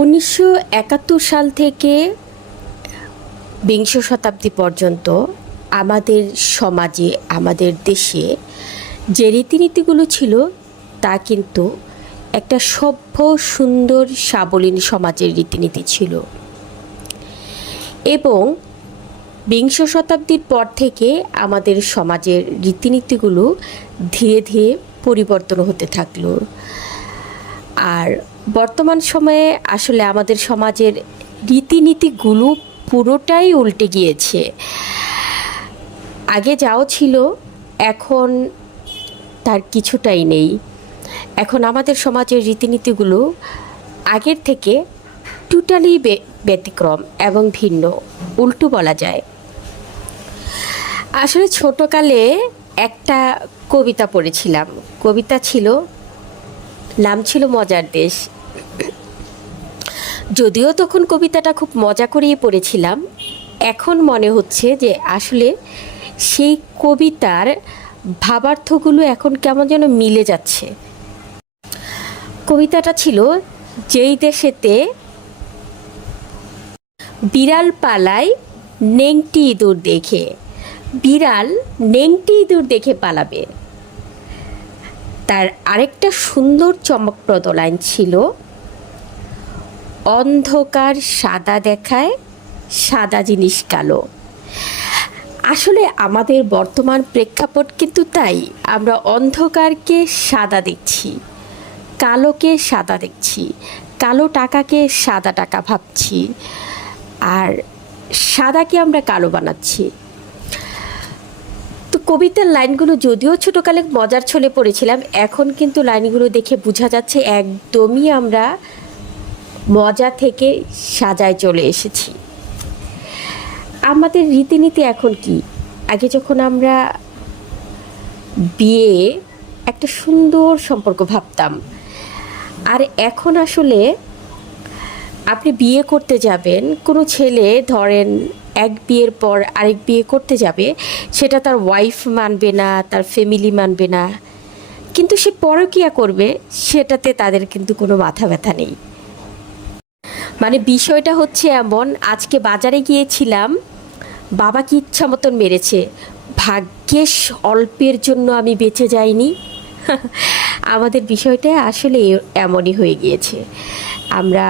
1971 সাল থেকে বিংশ শতাব্দী পর্যন্ত আমাদের সমাজে, আমাদের দেশে যে রীতিনীতিগুলো ছিল তা কিন্তু একটা সভ্য, সুন্দর, সাবলীল সমাজের রীতিনীতি ছিল। এবং বিংশ শতাব্দীর পর থেকে আমাদের সমাজের রীতিনীতিগুলো ধীরে ধীরে পরিবর্তন হতে থাকলো। আর বর্তমান সময়ে আসলে আমাদের সমাজের রীতিনীতিগুলো পুরোটাই উল্টে গিয়েছে। আগে যাও ছিল এখন তার কিছুটাই নেই। এখন আমাদের সমাজের রীতিনীতিগুলো আগের থেকে টোটালি ব্যতিক্রম এবং ভিন্ন, উল্টো বলা যায়। আসলে ছোটকালে একটা কবিতা পড়েছিলাম। কবিতা ছিল, নাম ছিল মজার দেশ। যদিও তখন কবিতাটা খুব মজা করেই পড়েছিলাম, এখন মনে হচ্ছে যে আসলে সেই কবিতার ভাবার্থগুলো এখন কেমন যেন মিলে যাচ্ছে। কবিতাটা ছিল, যেই দেশেতে বিড়াল পালায় নেংটি ইঁদুর দেখে, বিড়াল নেংটি ইঁদুর দেখে পালাবে। তার আরেকটা সুন্দর চমকপ্রদ লাইন ছিল, অন্ধকার সাদা দেখায়, সাদা জিনিস কালো। আসলে আমাদের বর্তমান প্রেক্ষাপট কিন্তু তাই। আমরা অন্ধকারকে সাদা দেখছি, কালোকে সাদা দেখছি, কালো টাকাকে সাদা টাকা ভাবছি, আর সাদাকে আমরা কালো বানাচ্ছি। তো কবিতার লাইনগুলো যদিও ছোটোকালে মজার ছলে পড়েছিলাম, এখন কিন্তু লাইনগুলো দেখে বোঝা যাচ্ছে একদমই আমরা মজা থেকে সাজায় চলে এসেছি। আমাদের রীতিনীতি এখন কি? আগে যখন আমরা বিয়ে একটা সুন্দর সম্পর্ক ভাবতাম, আর এখন আসলে আপনি বিয়ে করতে যাবেন, কোনো ছেলে ধরেন এক বিয়ের পর আরেক বিয়ে করতে যাবে, সেটা তার ওয়াইফ মানবে না, তার ফ্যামিলি মানবে না, কিন্তু সে পরকীয়া করবে সেটাতে তাদের কিন্তু কোনো মাথা ব্যথা নেই। মানে বিষয়টা হচ্ছে এমন, আজকে বাজারে গিয়েছিলাম, বাবাকে ইচ্ছা মতন মেরেছে, ভাগ্যেশ অল্পের জন্য আমি বেঁচে যাইনি। আমাদের বিষয়টা আসলে এমনই হয়ে গিয়েছে। আমরা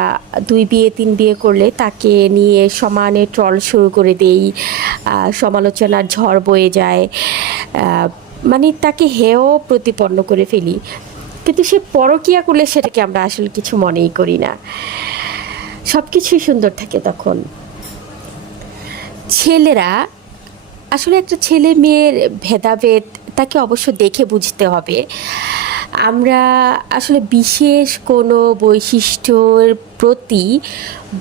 2 বিয়ে 3 বিয়ে করলে তাকে নিয়ে সমানে ট্রল শুরু করে দেই, সমালোচনার ঝড় বয়ে যায়, মানে তাকে হেয় প্রতিপন্ন করে ফেলি। কিন্তু সে পরকীয়া করলে সেটাকে আমরা আসলে কিছু মনেই করি না। সব কিছুই সুন্দর থাকে তখন। ছেলেরা আসলে, একটা ছেলে মেয়ের ভেদাভেদ তাকে অবশ্য দেখে বুঝতে হবে। আমরা আসলে বিশেষ কোনো বৈশিষ্ট্যর প্রতি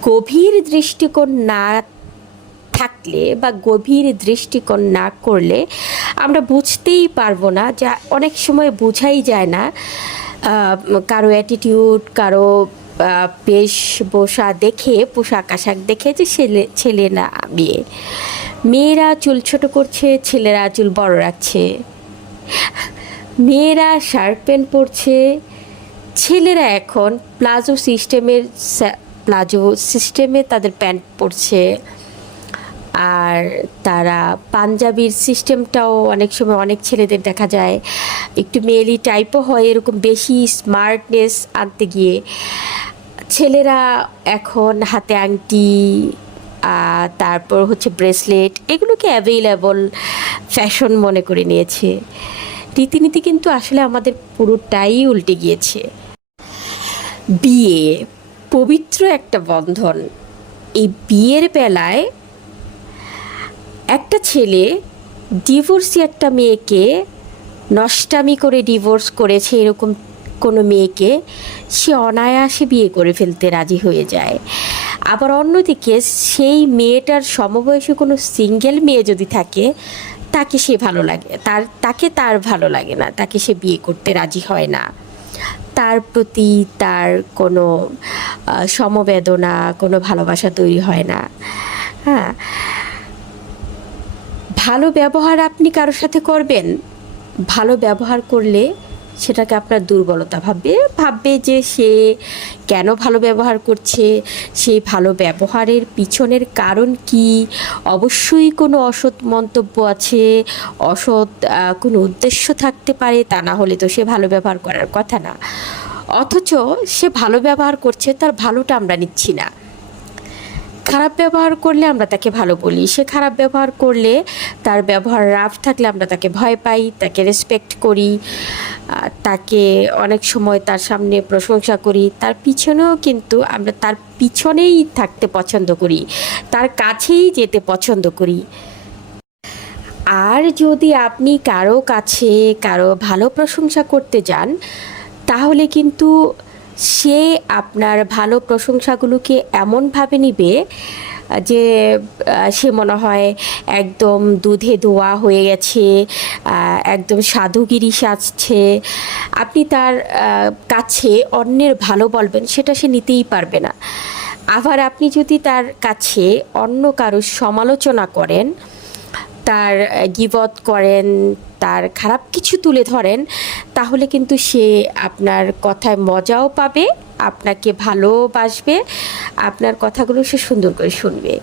গভীর দৃষ্টিকোণ না থাকলে বা গভীর দৃষ্টিকোণ না করলে আমরা বুঝতেই পারবো না, যা অনেক সময় বোঝাই যায় না। কারো অ্যাটিটিউড, কারো বেশভূষা দেখে, পোশাক আশাক দেখে যে ছেলে না মেয়ে। মেয়েরা চুল ছোটো করছে, ছেলেরা চুল বড় রাখছে। মেয়েরা শার্ট প্যান্ট পরছে, ছেলেরা এখন প্লাজো সিস্টেমে তাদের প্যান্ট পরছে। আর তারা পাঞ্জাবির সিস্টেমটাও অনেক সময় অনেক ছেলেদের দেখা যায় একটু মেয়েলি টাইপও হয়, এরকম বেশি স্মার্টনেস আনতে গিয়ে। ছেলেরা এখন হাতে আংটি, তারপর হচ্ছে ব্রেসলেট, এগুলোকে অ্যাভেলেবল ফ্যাশন মনে করে নিয়েছে। রীতিনীতি কিন্তু আসলে আমাদের পুরোটাই উল্টে গিয়েছে। বিয়ে পবিত্র একটা বন্ধন। এই বিয়ের বেলায় একটা ছেলে ডিভোর্সি একটা মেয়েকে নষ্টামি করে ডিভোর্স করেছে, এরকম কোনো মেয়েকে সে অনায়াসে বিয়ে করে ফেলতে রাজি হয়ে যায়। আবার অন্যদিকে সেই মেয়েটার সমবয়সী কোনো সিঙ্গেল মেয়ে যদি থাকে, তাকে সে ভালো লাগে, তার ভালো লাগে না, তাকে সে বিয়ে করতে রাজি হয় না। তার প্রতি তার কোনো সমবেদনা, কোনো ভালোবাসা তৈরি হয় না। হ্যাঁ, ভালো ব্যবহার আপনি কারোর সাথে করবেন, ভালো ব্যবহার করলে সেটাকে আপনার দুর্বলতা ভাববে, ভাববে যে সে কেন ভালো ব্যবহার করছে, সেই ভালো ব্যবহারের পিছনের কারণ কি, অবশ্যই কোনো অসৎ মন্তব্য আছে, অসৎ কোনো উদ্দেশ্য থাকতে পারে, তা না হলে তো সে ভালো ব্যবহার করার কথা না। অথচ সে ভালো ব্যবহার করছে, তার ভালোটা আমরা নিচ্ছি না। খারাপ ব্যবহার করলে আমরা তাকে ভালো বলি, সে খারাপ ব্যবহার করলে, তার ব্যবহার রাফ থাকলে আমরা তাকে ভয় পাই, তাকে রেসপেক্ট করি, তাকে অনেক সময় তার সামনে প্রশংসা করি, তার পিছনেও কিন্তু আমরা তার পিছনেই থাকতে পছন্দ করি, তার কাছেই যেতে পছন্দ করি। আর যদি আপনি কারো কাছে কারো ভালো প্রশংসা করতে যান, তাহলে কিন্তু সে আপনার ভালো প্রশংসাগুলোকে এমনভাবে নিবে যে সে মনে হয় একদম দুধে ধোয়া হয়ে গেছে, একদম সাধুগিরি সাজছে। আপনি তার কাছে অন্যের ভালো বলবেন, সেটা সে নিতেই পারবে না। আবার আপনি যদি তার কাছে অন্য কারোর সমালোচনা করেন, তার গীবত করেন, তার খারাপ কিছু তুলে ধরেন, তাহলে কিন্তু সে আপনার কথায় মজাও পাবে, আপনাকে ভালোবাসবে, আপনার কথাগুলো সে সুন্দর করে শুনবে।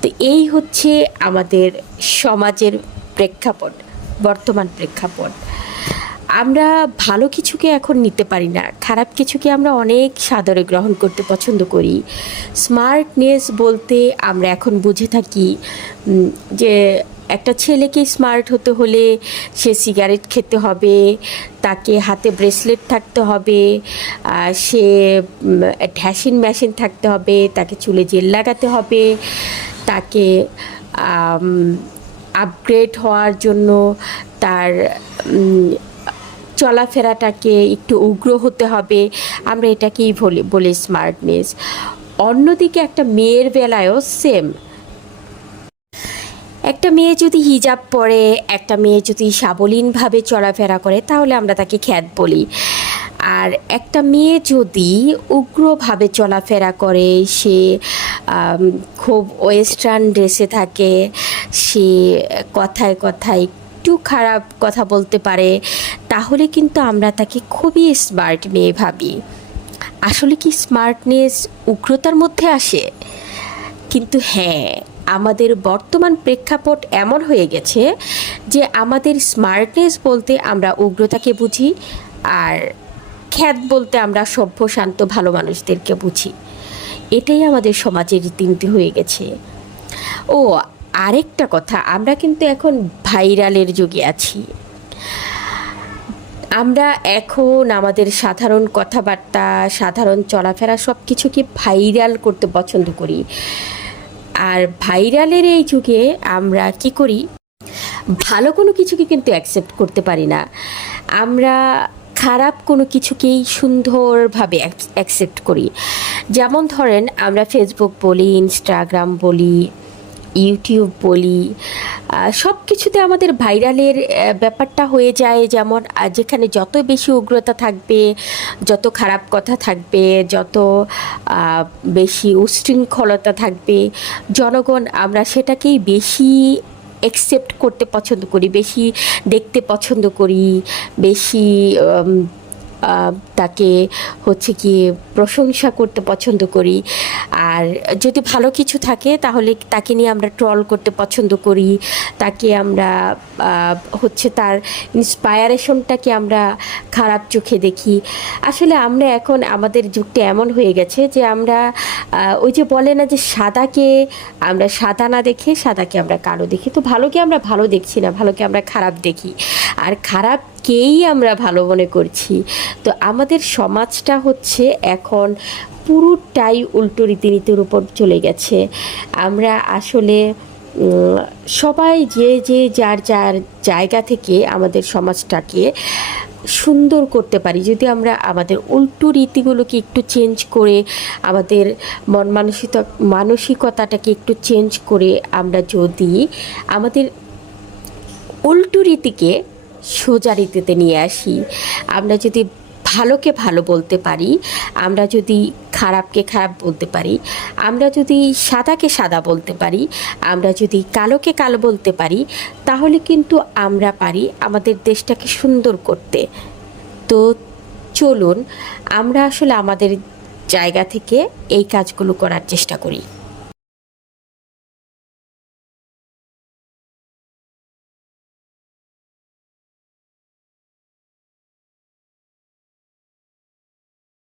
তো এই হচ্ছে আমাদের সমাজের প্রেক্ষাপট, বর্তমান প্রেক্ষাপট। আমরা ভালো কিছুকে এখন নিতে পারি না, খারাপ কিছুকে আমরা অনেক সাদরে গ্রহণ করতে পছন্দ করি। স্মার্টনেস বলতে আমরা এখন বুঝে থাকি যে একটা ছেলেকে স্মার্ট হতে হলে সে সিগারেট খেতে হবে, তাকে হাতে ব্রেসলেট থাকতে হবে, সে ড্যাশিং মেশিন থাকতে হবে, তাকে চুলে জেল লাগাতে হবে, তাকে আপগ্রেড হওয়ার জন্য তার চলাফেরাটাকে একটু উগ্র হতে হবে। আমরা এটাকেই বলি স্মার্টনেস। অন্যদিকে একটা মেয়ের বেলায়ও সেম। একটা মেয়ে যদি হিজাব পরে, একটা মেয়ে যদি সাবলীনভাবে চলাফেরা করে, তাহলে আমরা তাকে খ্যাত বলি। আর একটা মেয়ে যদি উগ্রভাবে চলাফেরা করে, সে খুব ওয়েস্টার্ন ড্রেসে থাকে, সে কথায় কথায় একটু খারাপ কথা বলতে পারে, তাহলে কিন্তু আমরা তাকে খুবই স্মার্ট মেয়ে ভাবি। আসলে কি স্মার্টনেস উগ্রতার মধ্যে আসে? কিন্তু হ্যাঁ, আমাদের বর্তমান প্রেক্ষাপট এমন হয়ে গেছে যে আমাদের স্মার্টনেস বলতে আমরা উগ্রতাকে বুঝি, আর খ্যাত বলতে আমরা সভ্য শান্ত ভালো মানুষদেরকে বুঝি। এটাই আমাদের সমাজের রীতিনীতি হয়ে গেছে। ও আরেকটা কথা, আমরা কিন্তু এখন ভাইরালের যুগে আছি। আমরা এখন আমাদের সাধারণ কথাবার্তা, সাধারণ চলাফেরা সব কিছুকে ভাইরাল করতে পছন্দ করি। আর ভাইরালের এই যুগে আমরা কি করি, ভালো কোনো কিছুকে কিন্তু অ্যাকসেপ্ট করতে পারি না। আমরা খারাপ কোনো কিছুকেই সুন্দরভাবে অ্যাকসেপ্ট করি। যেমন ধরেন, আমরা ফেসবুক বলি, ইনস্টাগ্রাম বলি, ইউটিউব বলি, সব কিছুতে আমাদের ভাইরালের ব্যাপারটা হয়ে যায়। যেমন যেখানে যত বেশি উগ্রতা থাকবে, যত খারাপ কথা থাকবে, যত বেশি উশৃঙ্খলতা থাকবে, জনগণ আমরা সেটাকেই বেশি অ্যাকসেপ্ট করতে পছন্দ করি, বেশি দেখতে পছন্দ করি, বেশি তাকে হচ্ছে কি প্রশংসা করতে পছন্দ করি। আর যদি ভালো কিছু থাকে তাহলে তাকে নিয়ে আমরা ট্রল করতে পছন্দ করি, তাকে আমরা হচ্ছে তার ইন্সপায়ারেশনটাকে আমরা খারাপ চোখে দেখি। আসলে আমরা এখন আমাদের যুগটা এমন হয়ে গেছে যে আমরা ওই যে বলে না যে সাদাকে আমরা সাদা না দেখে সাদাকে আমরা কালো দেখি। তো ভালোকে আমরা ভালো দেখছি না, ভালোকে আমরা খারাপ দেখি, আর খারাপকেই আমরা ভালো মনে করছি। তো আমাদের সমাজটা হচ্ছে এখন পুরোটাই উল্টো রীতিনীতির উপর চলে গেছে। আমরা আসলে সবাই যে যে যার যার জায়গা থেকে আমাদের সমাজটাকে সুন্দর করতে পারি যদি আমরা আমাদের উল্টো রীতিগুলোকে একটু চেঞ্জ করে, আমাদের মন মানসিকতাটাকে একটু চেঞ্জ করে আমরা যদি আমাদের উল্টো রীতিকে সোজা রীতিতে নিয়ে আসি, আমরা যদি ভালোকে ভালো বলতে পারি, আমরা যদি খারাপকে খারাপ বলতে পারি, আমরা যদি সাদাকে সাদা বলতে পারি, আমরা যদি কালোকে কালো বলতে পারি, তাহলে কিন্তু আমরা পারি আমাদের দেশটাকে সুন্দর করতে। তো চলুন আমরা আসলে আমাদের জায়গা থেকে এই কাজগুলো করার চেষ্টা করি।